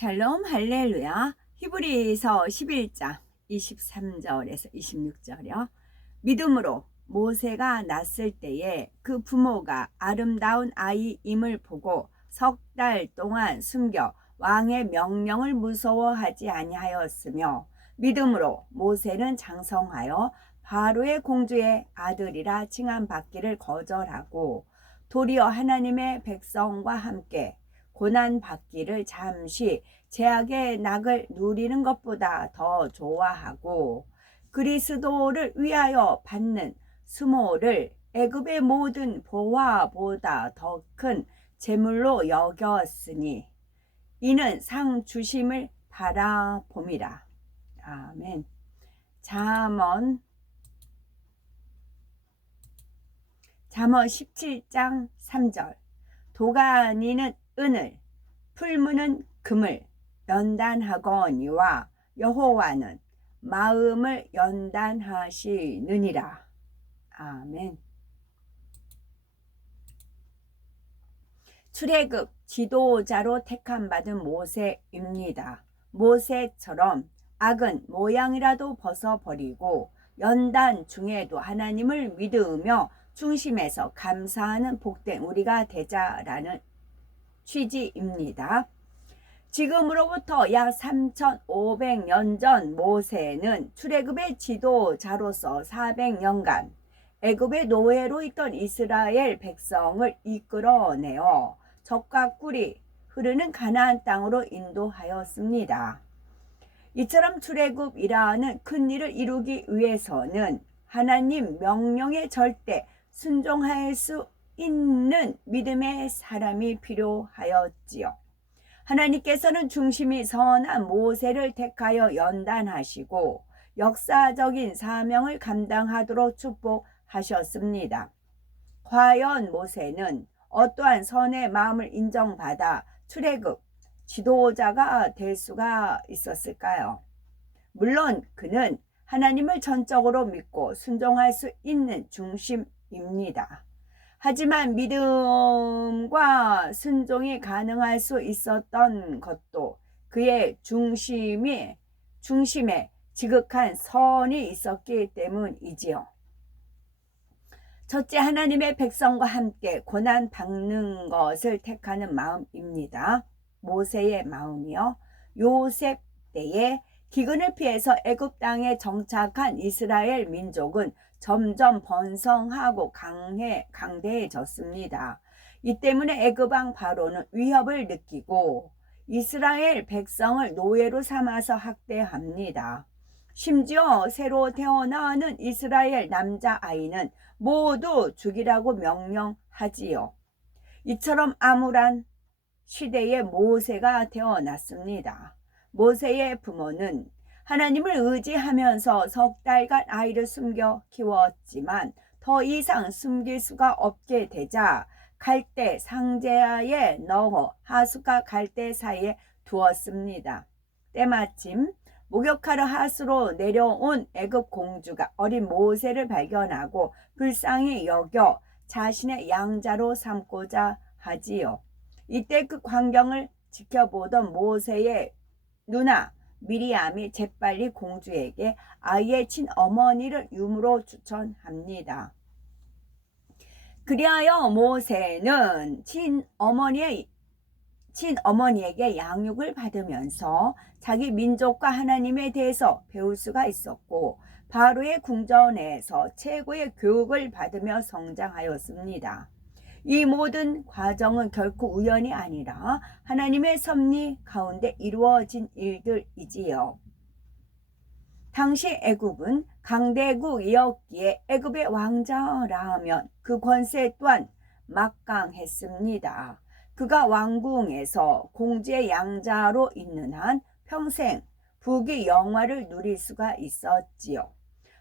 샬롬 할렐루야. 히브리서 11장 23절에서 26절이요. 믿음으로 모세가 낳았을 때에 그 부모가 아름다운 아이임을 보고 석 달 동안 숨겨 왕의 명령을 무서워하지 아니하였으며, 믿음으로 모세는 장성하여 바로의 공주의 아들이라 칭함받기를 거절하고 도리어 하나님의 백성과 함께 고난받기를 잠시 죄악의 낙을 누리는 것보다 더 좋아하고, 그리스도를 위하여 받는 수모를 애굽의 모든 보화보다 더 큰 재물로 여겼으니 이는 상 주심을 바라봄이라. 아멘. 잠언 17장 3절. 도가니는 은을, 풀무는 금을 연단하거니와 여호와는 마음을 연단하시느니라. 아멘. 출애굽 지도자로 택함받은 모세입니다. 모세처럼 악은 모양이라도 벗어버리고 연단 중에도 하나님을 믿으며 중심에서 감사하는 복된 우리가 되자라는 취지입니다. 지금으로부터 약 3,500년 전 모세는 출애굽의 지도자로서 400년간 애굽의 노예로 있던 이스라엘 백성을 이끌어내어 젖과 꿀이 흐르는 가나안 땅으로 인도하였습니다. 이처럼 출애굽이라는 큰 일을 이루기 위해서는 하나님 명령에 절대 순종할 수 있는 믿음의 사람이 필요하였지요. 하나님께서는 중심이 선한 모세를 택하여 연단하시고 역사적인 사명을 감당하도록 축복하셨습니다. 과연 모세는 어떠한 선의 마음을 인정받아 출애굽 지도자가 될 수가 있었을까요? 물론 그는 하나님을 전적으로 믿고 순종할 수 있는 중심입니다. 하지만 믿음과 순종이 가능할 수 있었던 것도 그의 중심에 지극한 선이 있었기 때문이지요. 첫째, 하나님의 백성과 함께 고난 받는 것을 택하는 마음입니다. 모세의 마음이요. 요셉 때에 기근을 피해서 애굽 땅에 정착한 이스라엘 민족은 점점 번성하고 강대해졌습니다. 이 때문에 애굽 왕 바로는 위협을 느끼고 이스라엘 백성을 노예로 삼아서 학대합니다. 심지어 새로 태어나는 이스라엘 남자아이는 모두 죽이라고 명령하지요. 이처럼 암울한 시대에 모세가 태어났습니다. 모세의 부모는 하나님을 의지하면서 석 달간 아이를 숨겨 키웠지만 더 이상 숨길 수가 없게 되자 갈대 상자에 넣어 하수과 갈대 사이에 두었습니다. 때마침 목욕하러 하수로 내려온 애굽 공주가 어린 모세를 발견하고 불쌍히 여겨 자신의 양자로 삼고자 하지요. 이때 그 광경을 지켜보던 모세의 누나 미리암이 재빨리 공주에게 아이의 친어머니를 유무로 추천합니다. 그리하여 모세는 친어머니에게 양육을 받으면서 자기 민족과 하나님에 대해서 배울 수가 있었고 바로의 궁전에서 최고의 교육을 받으며 성장하였습니다. 이 모든 과정은 결코 우연이 아니라 하나님의 섭리 가운데 이루어진 일들이지요. 당시 애굽은 강대국이었기에 애굽의 왕자라면 그 권세 또한 막강했습니다. 그가 왕궁에서 공주의 양자로 있는 한 평생 부귀 영화를 누릴 수가 있었지요.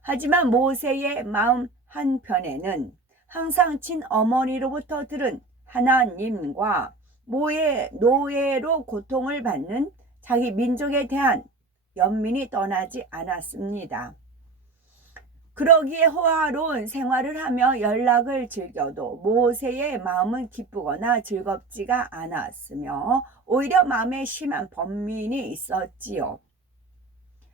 하지만 모세의 마음 한편에는 항상 친어머니로부터 들은 하나님과 노예로 고통을 받는 자기 민족에 대한 연민이 떠나지 않았습니다. 그러기에 호화로운 생활을 하며 연락을 즐겨도 모세의 마음은 기쁘거나 즐겁지가 않았으며 오히려 마음에 심한 번민이 있었지요.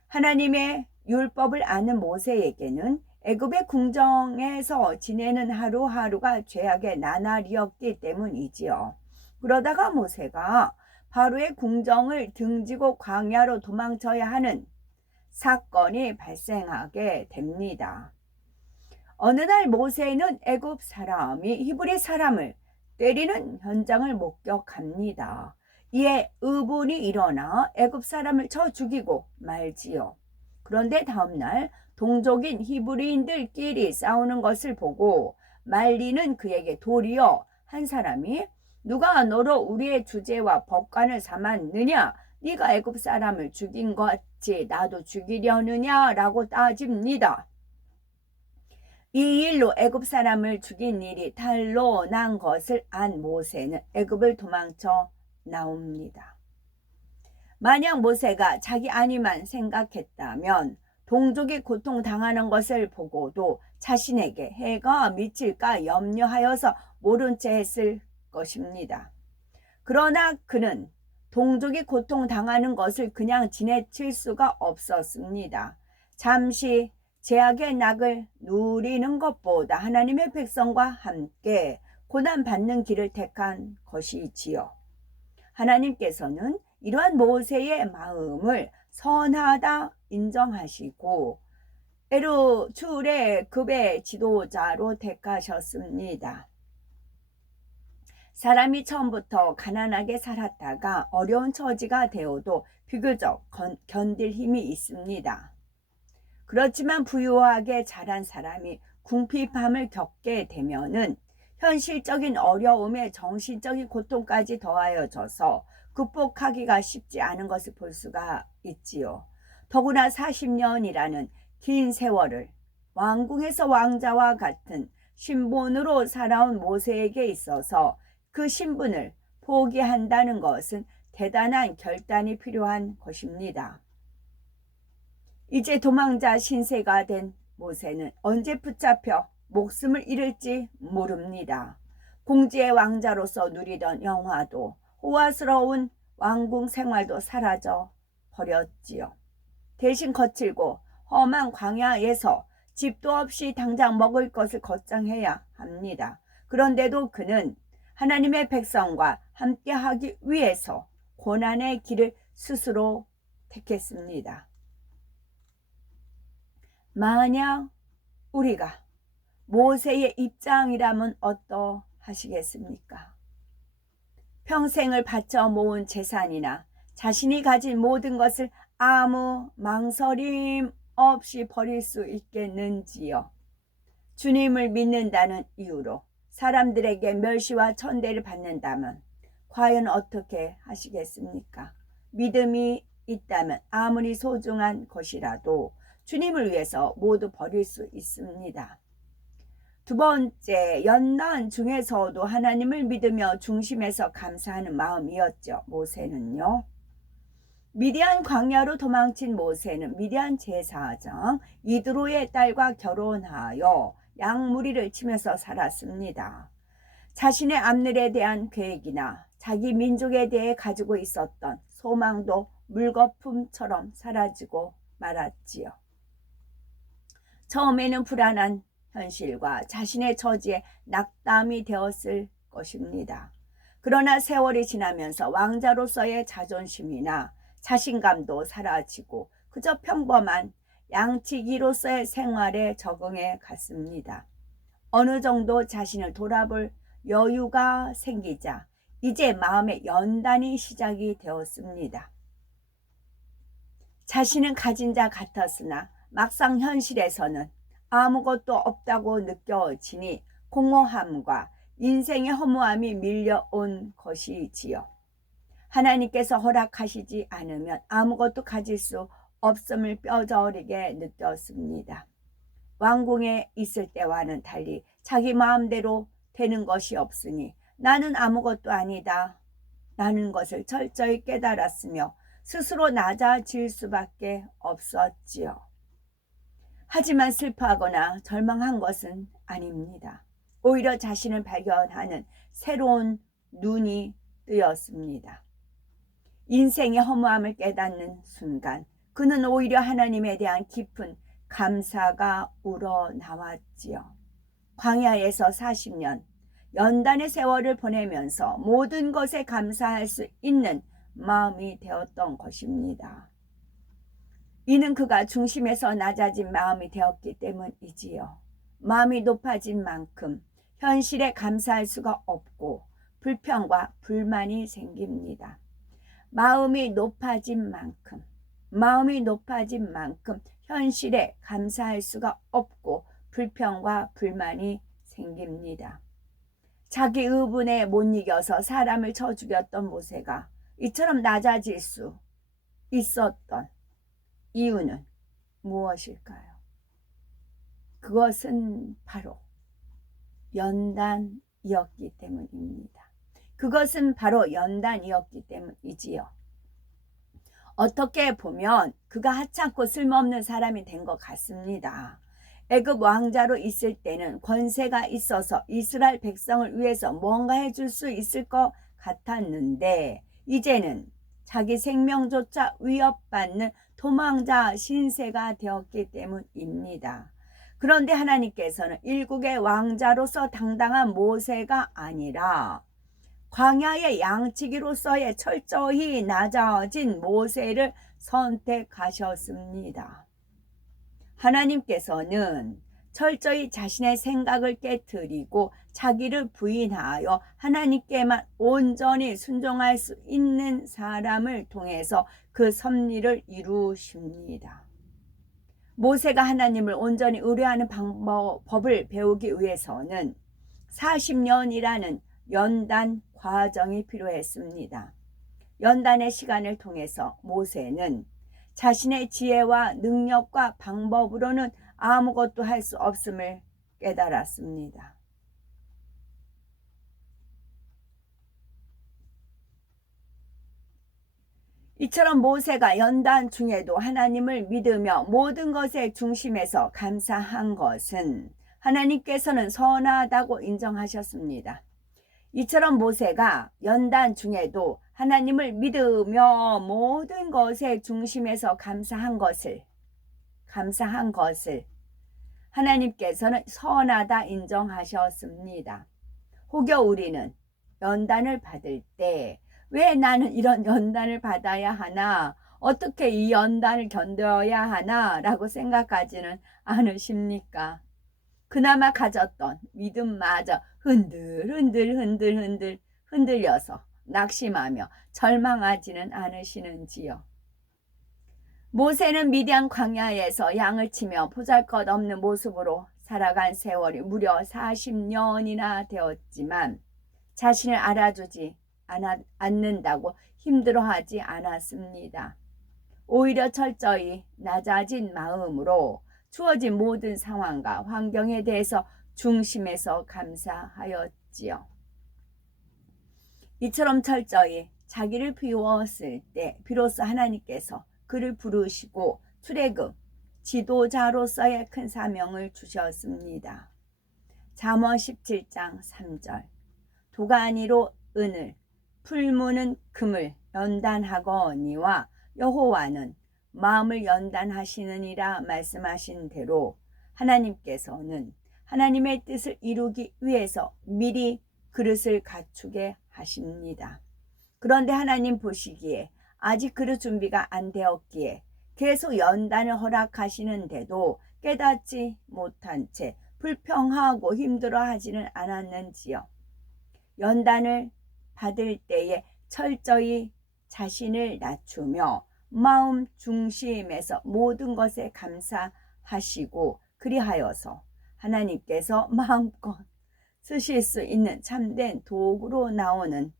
하나님의 율법을 아는 모세에게는 애굽의 궁정에서 지내는 하루하루가 죄악의 나날이었기 때문이지요. 그러다가 모세가 바로의 궁정을 등지고 광야로 도망쳐야 하는 사건이 발생하게 됩니다. 어느 날 모세는 애굽 사람이 히브리 사람을 때리는 현장을 목격합니다. 이에 의분이 일어나 애굽 사람을 쳐 죽이고 말지요. 그런데 다음날 동족인 히브리인들끼리 싸우는 것을 보고 말리는 그에게 도리어 한 사람이 누가 너로 우리의 주제와 법관을 삼았느냐? 네가 애굽 사람을 죽인 것 같이 나도 죽이려느냐라고 따집니다. 이 일로 애굽 사람을 죽인 일이 탈로 난 것을 안 모세는 애굽을 도망쳐 나옵니다. 만약 모세가 자기 안위만 생각했다면 동족이 고통당하는 것을 보고도 자신에게 해가 미칠까 염려하여서 모른 채 했을 것입니다. 그러나 그는 동족이 고통당하는 것을 그냥 지내칠 수가 없었습니다. 잠시 죄악의 낙을 누리는 것보다 하나님의 백성과 함께 고난받는 길을 택한 것이지요. 하나님께서는 이러한 모세의 마음을 선하다 인정하시고 출애굽의 지도자로 택하셨습니다. 사람이 처음부터 가난하게 살았다가 어려운 처지가 되어도 비교적 견딜 힘이 있습니다. 그렇지만 부유하게 자란 사람이 궁핍함을 겪게 되면은 현실적인 어려움에 정신적인 고통까지 더하여져서 극복하기가 쉽지 않은 것을 볼 수가 있지요. 더구나 40년이라는 긴 세월을 왕궁에서 왕자와 같은 신분으로 살아온 모세에게 있어서 그 신분을 포기한다는 것은 대단한 결단이 필요한 것입니다. 이제 도망자 신세가 된 모세는 언제 붙잡혀 목숨을 잃을지 모릅니다. 공주의 왕자로서 누리던 영화도 호화스러운 왕궁 생활도 사라져 버렸지요. 대신 거칠고 험한 광야에서 집도 없이 당장 먹을 것을 걱정해야 합니다. 그런데도 그는 하나님의 백성과 함께하기 위해서 고난의 길을 스스로 택했습니다. 만약 우리가 모세의 입장이라면 어떠하시겠습니까? 평생을 바쳐 모은 재산이나 자신이 가진 모든 것을 아무 망설임 없이 버릴 수 있겠는지요? 주님을 믿는다는 이유로 사람들에게 멸시와 천대를 받는다면 과연 어떻게 하시겠습니까? 믿음이 있다면 아무리 소중한 것이라도 주님을 위해서 모두 버릴 수 있습니다. 두 번째, 연단 중에서도 하나님을 믿으며 중심에서 감사하는 마음이었죠. 모세는요. 미디안 광야로 도망친 모세는 미디안 제사장 이드로의 딸과 결혼하여 양무리를 치면서 살았습니다. 자신의 앞날에 대한 계획이나 자기 민족에 대해 가지고 있었던 소망도 물거품처럼 사라지고 말았지요. 처음에는 불안한 현실과 자신의 처지에 낙담이 되었을 것입니다. 그러나 세월이 지나면서 왕자로서의 자존심이나 자신감도 사라지고 그저 평범한 양치기로서의 생활에 적응해 갔습니다. 어느 정도 자신을 돌아볼 여유가 생기자 이제 마음의 연단이 시작이 되었습니다. 자신은 가진 자 같았으나 막상 현실에서는 아무것도 없다고 느껴지니 공허함과 인생의 허무함이 밀려온 것이지요. 하나님께서 허락하시지 않으면 아무것도 가질 수 없음을 뼈저리게 느꼈습니다. 왕궁에 있을 때와는 달리 자기 마음대로 되는 것이 없으니 나는 아무것도 아니다 라는 것을 철저히 깨달았으며 스스로 낮아질 수밖에 없었지요. 하지만 슬퍼하거나 절망한 것은 아닙니다. 오히려 자신을 발견하는 새로운 눈이 뜨였습니다. 인생의 허무함을 깨닫는 순간 그는 오히려 하나님에 대한 깊은 감사가 우러나왔지요. 광야에서 40년 연단의 세월을 보내면서 모든 것에 감사할 수 있는 마음이 되었던 것입니다. 이는 그가 중심에서 낮아진 마음이 되었기 때문이지요. 마음이 높아진 만큼 현실에 감사할 수가 없고 불평과 불만이 생깁니다. 마음이 높아진 만큼 현실에 감사할 수가 없고 불평과 불만이 생깁니다. 자기 의분에 못 이겨서 사람을 쳐 죽였던 모세가 이처럼 낮아질 수 있었던 이유는 무엇일까요? 그것은 바로 연단이었기 때문입니다. 그것은 바로 연단이었기 때문이지요. 어떻게 보면 그가 하찮고 쓸모없는 사람이 된 것 같습니다. 애굽 왕자로 있을 때는 권세가 있어서 이스라엘 백성을 위해서 뭔가 해줄 수 있을 것 같았는데 이제는 자기 생명조차 위협받는 도망자 신세가 되었기 때문입니다. 그런데 하나님께서는 일국의 왕자로서 당당한 모세가 아니라 광야의 양치기로서의 철저히 낮아진 모세를 선택하셨습니다. 하나님께서는 철저히 자신의 생각을 깨트리고 자기를 부인하여 하나님께만 온전히 순종할 수 있는 사람을 통해서 그 섭리를 이루십니다. 모세가 하나님을 온전히 의뢰하는 법을 배우기 위해서는 40년이라는 연단 과정이 필요했습니다. 연단의 시간을 통해서 모세는 자신의 지혜와 능력과 방법으로는 아무것도 할 수 없음을 깨달았습니다. 이처럼 모세가 연단 중에도 하나님을 믿으며 모든 것의 중심에서 감사한 것은 하나님께서는 선하다고 인정하셨습니다. 이처럼 모세가 연단 중에도 하나님을 믿으며 모든 것의 중심에서 감사한 것을 하나님께서는 선하다 인정하셨습니다. 혹여 우리는 연단을 받을 때 왜 나는 이런 연단을 받아야 하나? 어떻게 이 연단을 견뎌야 하나? 라고 생각하지는 않으십니까? 그나마 가졌던 믿음마저 흔들려서 낙심하며 절망하지는 않으시는지요. 모세는 미디안 광야에서 양을 치며 보잘것없는 모습으로 살아간 세월이 무려 40년이나 되었지만 자신을 알아주지 않는다고 힘들어하지 않았습니다. 오히려 철저히 낮아진 마음으로 주어진 모든 상황과 환경에 대해서 중심에서 감사하였지요. 이처럼 철저히 자기를 비웠을 때 비로소 하나님께서 그를 부르시고 출애굽 지도자로서의 큰 사명을 주셨습니다. 잠언 17장 3절 도가니로 은을 풀무는 금을 연단하거니와 여호와는 마음을 연단하시느니라 말씀하신 대로 하나님께서는 하나님의 뜻을 이루기 위해서 미리 그릇을 갖추게 하십니다. 그런데 하나님 보시기에 아직 그릇 준비가 안 되었기에 계속 연단을 허락하시는데도 깨닫지 못한 채 불평하고 힘들어하지는 않았는지요. 연단을 받을 때에 철저히 자신을 낮추며 마음 중심에서 모든 것에 감사하시고 그리하여서 하나님께서 마음껏 쓰실 수 있는 참된 도구로 나오는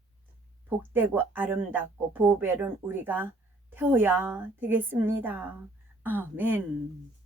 복되고 아름답고 보배로운 우리가 되어야 되겠습니다. 아멘.